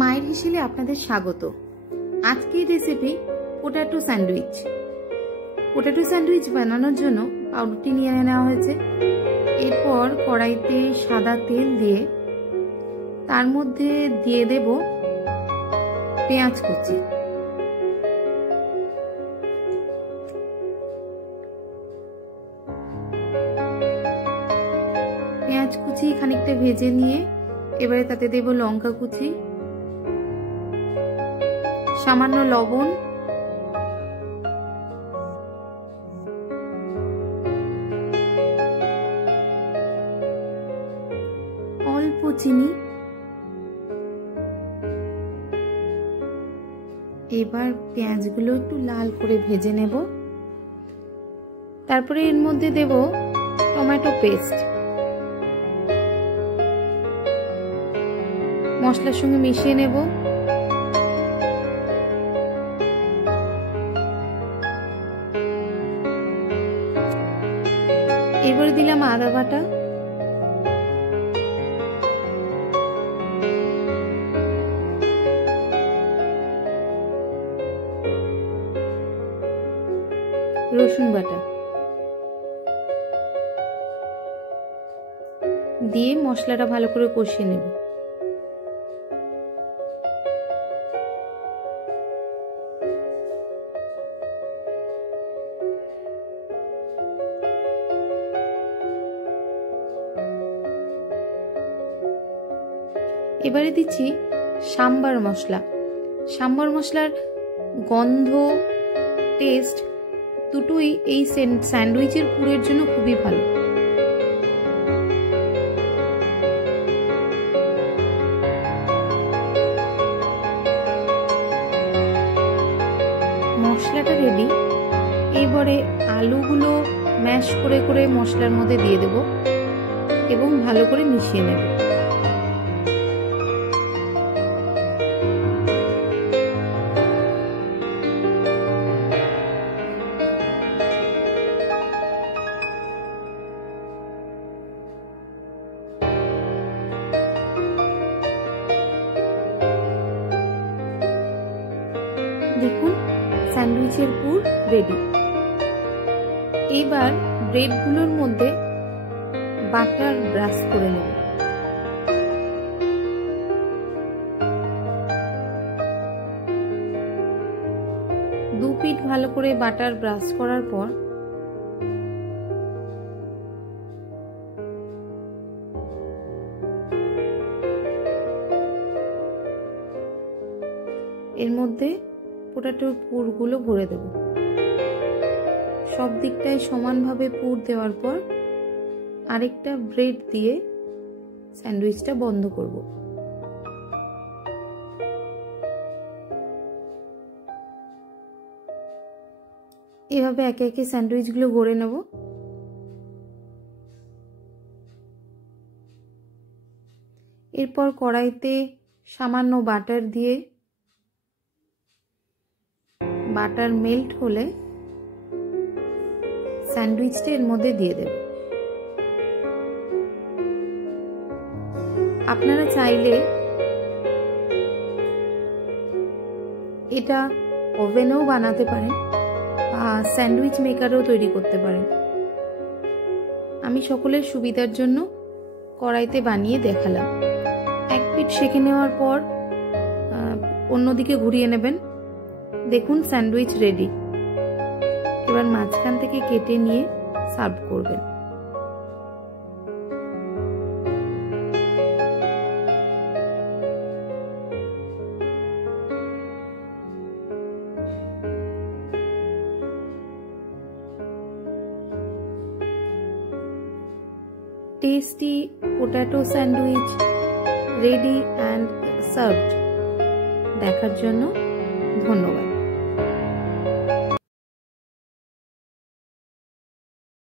মায়ের হিসেবে আপনাদের স্বাগত। আজকের রেসিপি পোটাটো স্যান্ডউইচ। পোটাটো স্যান্ডউইচ বানানোর জন্য পাউরুটি নিয়ে নেওয়া হয়েছে। এরপর কড়াইতে সাদা তেল দিয়ে তার মধ্যে দিয়ে দেব পেঁয়াজ কুচি। পেঁয়াজ কুচি খানিকটা ভেজে নিয়ে এবারে তাতে দেব লঙ্কা কুচি, সামান্য লবণ, অল্প চিনি। এবার পেঁয়াজগুলো একটু লাল করে ভেজে নেব। তারপরে এর মধ্যে দেব টমেটো পেস্ট। মশলার সঙ্গে মিশিয়ে নেব। এবারে দিলাম আদা বাটা, রসুন বাটা দিয়ে মশলাটা ভালো করে কষিয়ে নেব। এবারে দিচ্ছি সাম্বার মশলা। সাম্বার মশলার গন্ধ, টেস্ট দুটোই এই স্যান্ডউইচের পুরের জন্য খুবই ভালো। মশলাটা রেডি। এবারে আলুগুলো ম্যাশ করে করে মশলার মধ্যে দিয়ে দেব এবং ভালো করে মিশিয়ে নেব। দেখুন স্যান্ডউইচের পুর রেডি। এবার ব্রেডগুলোর মধ্যে বাটার ব্রাশ করে নেব। দু পিঠ ভালো করে বাটার ব্রাশ করার পর এর মধ্যে পোটাটোর পুরগুলো ভরে দেব। সব দিকটায় সমানভাবে পুর দেওয়ার পর আরেকটা ব্রেড দিয়ে স্যান্ডউইচটা বন্ধ করব। এভাবে একে একে স্যান্ডউইচগুলো গড়ে নেব। এরপর কড়াইতে সামান্য বাটার দিয়ে বাটার মেল্ট হলে স্যান্ডউইচটা এর মধ্যে দিয়ে দেব। আপনারা চাইলে এটা ওভেনেও বানাতে পারেন বা স্যান্ডউইচ মেকারও তৈরি করতে পারেন। আমি সকলের সুবিধার জন্য কড়াইতে বানিয়ে দেখালাম। এক পিঠ সেঁকে নেওয়ার পর অন্যদিকে ঘুরিয়ে নেবেন। দেখুন স্যান্ডউইচ রেডি। এবার মাঝখান থেকে কেটে নিয়ে সার্ভ করবেন। Tasty পোটাটো sandwich ready and served. দেখার জন্য ধন্যবাদ।